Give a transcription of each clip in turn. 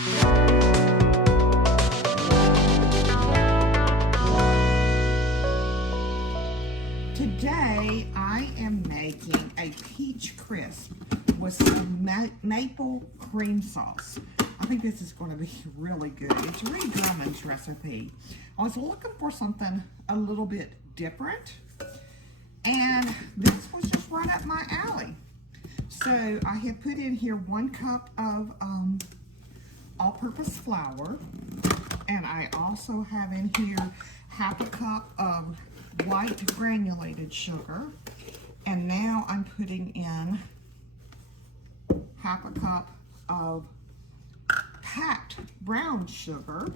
Today I am making a peach crisp with some maple cream sauce. I think this is going to be really good. It's Ree Drummond's recipe. I was looking for something a little bit different, and this was just right up my alley. So I have put in here 1 cup of all-purpose flour, and I also have in here 1/2 cup of white granulated sugar, and now I'm putting in 1/2 cup of packed brown sugar,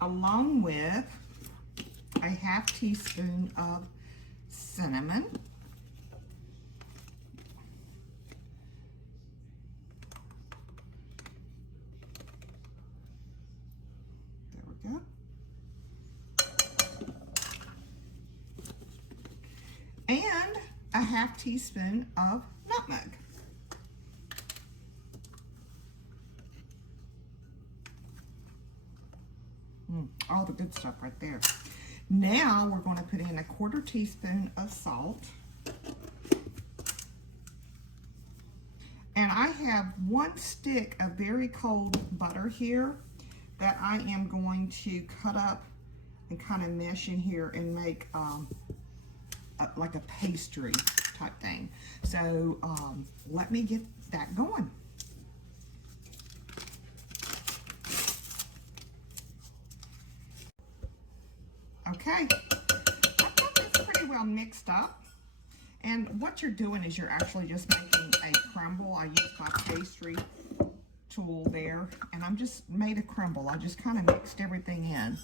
along with a 1/2 teaspoon of cinnamon, there we go, and a 1/2 teaspoon of nutmeg. All the good stuff right there. Now we're going to put in a 1/4 teaspoon of salt. And I have 1 stick of very cold butter here that I am going to cut up and kind of mesh in here and make like a pastry type thing. So let me get that going. Okay, I've got this pretty well mixed up, and what you're doing is you're actually just making a crumble. I used my pastry tool there, and I'm just made a crumble. I just kind of mixed everything in.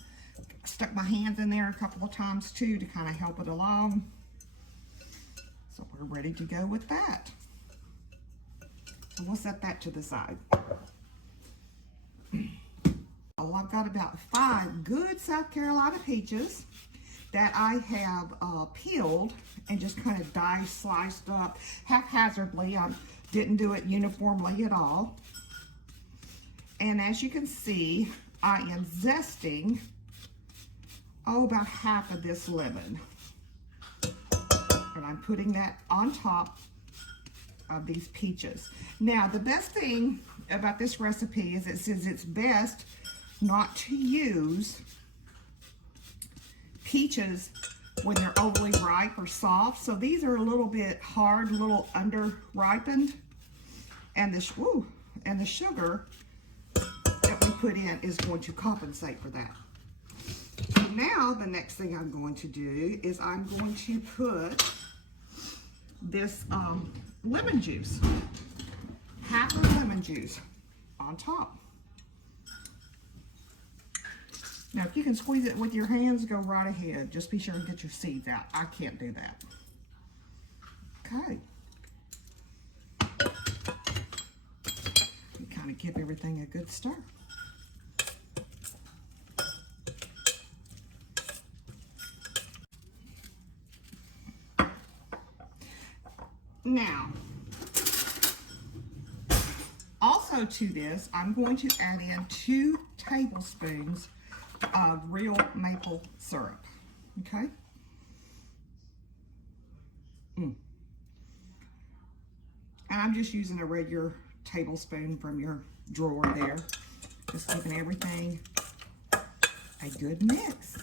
Stuck my hands in there a couple of times too to kind of help it along. So we're ready to go with that. So we'll set that to the side. Oh, I've got about 5 good South Carolina peaches that I have peeled and just kind of sliced up haphazardly. I didn't do it uniformly at all. And as you can see, I am zesting, about 1/2 of this lemon. And I'm putting that on top of these peaches. Now, the best thing about this recipe is it says it's best not to use peaches when they're overly ripe or soft. So these are a little bit hard, a little under ripened, and the sugar that we put in is going to compensate for that. So now the next thing I'm going to do is I'm going to put this lemon juice, 1/2 of lemon juice on top. Now, if you can squeeze it with your hands, go right ahead. Just be sure and get your seeds out. I can't do that. Okay. And kind of give everything a good stir. Now, also to this, I'm going to add in 2 tablespoons of real maple syrup. Okay. And I'm just using a regular tablespoon from your drawer there. Just giving everything a good mix.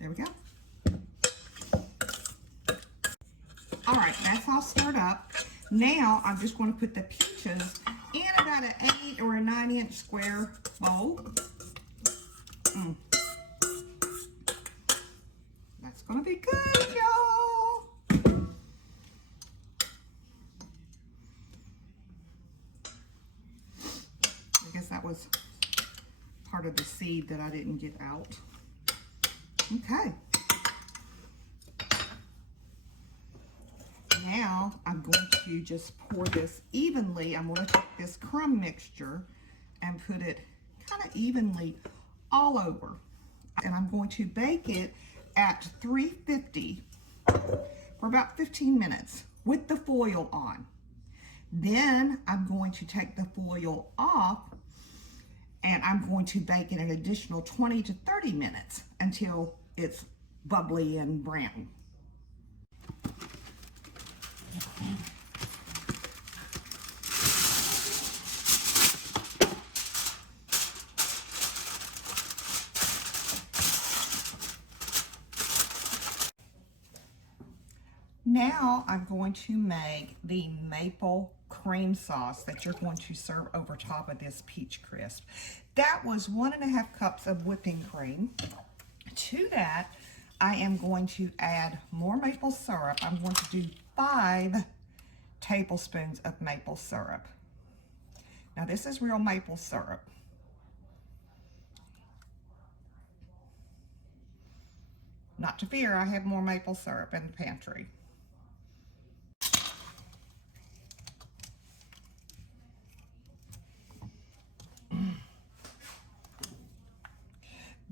There we go. All right, that's all stirred up. Now I'm just going to put the peaches in about an 8 or a 9-inch square bowl. That's going to be good, y'all. I guess that was part of the seed that I didn't get out. Okay. Now I'm going to just pour this evenly. I'm going to take this crumb mixture and put it kind of evenly all over. And I'm going to bake it at 350 for about 15 minutes with the foil on. Then I'm going to take the foil off and I'm going to bake it an additional 20 to 30 minutes until it's bubbly and brown. Now I'm going to make the maple cream sauce that you're going to serve over top of this peach crisp. That was 1.5 cups of whipping cream. To that, I am going to add more maple syrup. I'm going to do 5 tablespoons of maple syrup. Now this is real maple syrup. Not to fear, I have more maple syrup in the pantry.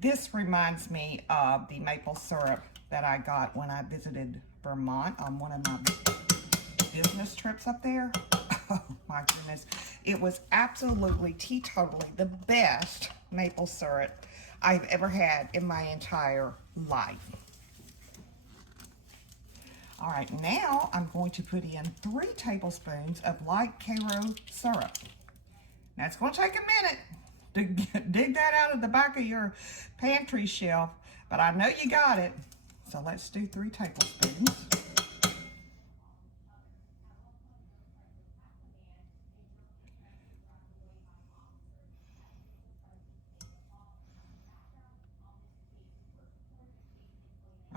This reminds me of the maple syrup that I got when I visited Vermont on one of my business trips up there. Oh my goodness. It was absolutely teetotally the best maple syrup I've ever had in my entire life. All right, now I'm going to put in 3 tablespoons of light Karo syrup. Now it's going to take a minute to dig that out of the back of your pantry shelf, but I know you got it. So let's do 3 tablespoons.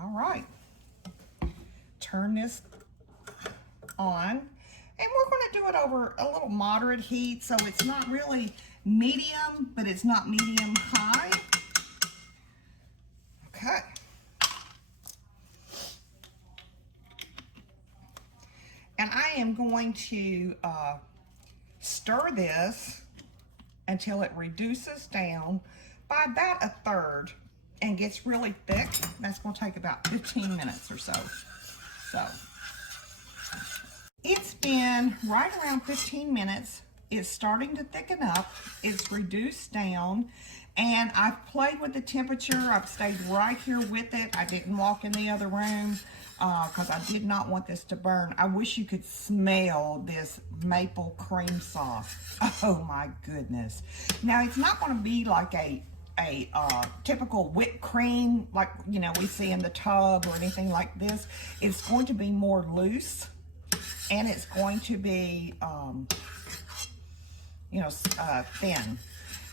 All right, turn this on, and we're going to do it over a little moderate heat, so it's not really medium, but it's not medium high. Okay. And I am going to stir this until it reduces down by about 1/3 and gets really thick. That's going to take about 15 minutes or so. It's been right around 15 minutes. It's starting to thicken up. It's reduced down, and I've played with the temperature. I've stayed right here with it. I didn't walk in the other room because I did not want this to burn. I wish you could smell this maple cream sauce. Oh my goodness. Now it's not going to be like a typical whipped cream like, you know, we see in the tub or anything like this. It's going to be more loose, and it's going to be thin.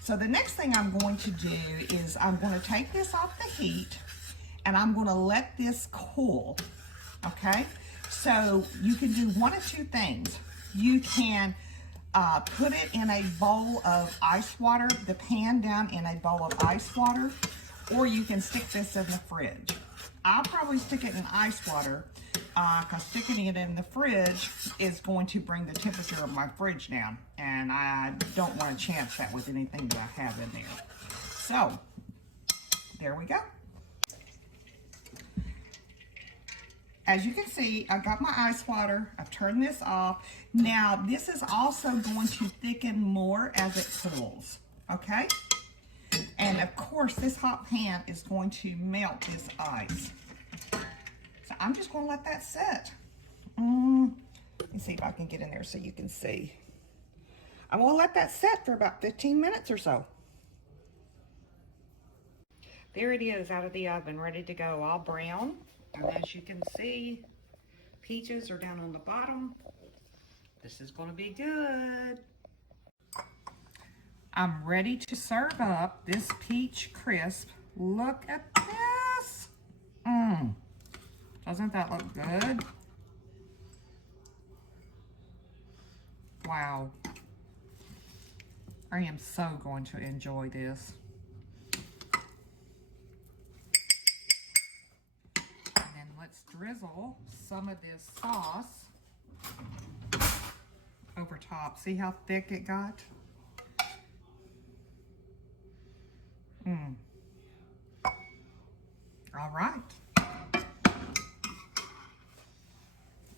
So the next thing I'm going to do is I'm going to take this off the heat and I'm going to let this cool. Okay, so you can do one of 2 things. You can put it in a bowl of ice water, the pan down in a bowl of ice water, or you can stick this in the fridge. I'll probably stick it in ice water because sticking it in the fridge is going to bring the temperature of my fridge down, and I don't want to chance that with anything that I have in there. So there we go. As you can see, I got my ice water. I've turned this off. Now, this is also going to thicken more as it cools, okay? And of course, this hot pan is going to melt this ice. So I'm just going to let that sit. Let me see if I can get in there so you can see. I'm going to let that sit for about 15 minutes or so. There it is out of the oven, ready to go, all brown. And as you can see, peaches are down on the bottom. This is going to be good. I'm ready to serve up this peach crisp. Look at this. Doesn't that look good? Wow. I am so going to enjoy this. Let's drizzle some of this sauce over top. See how thick it got? All right.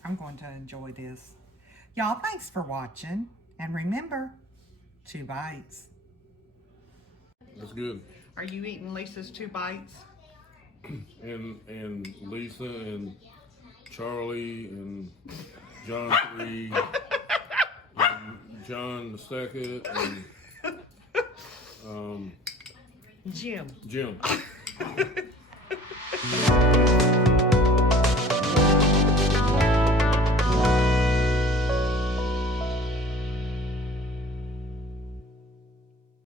I'm going to enjoy this. Y'all, thanks for watching. And remember, 2 bites. That's good. Are you eating Lisa's 2 bites? And Lisa and Charlie and John 3 and John the second and Jim. Jim.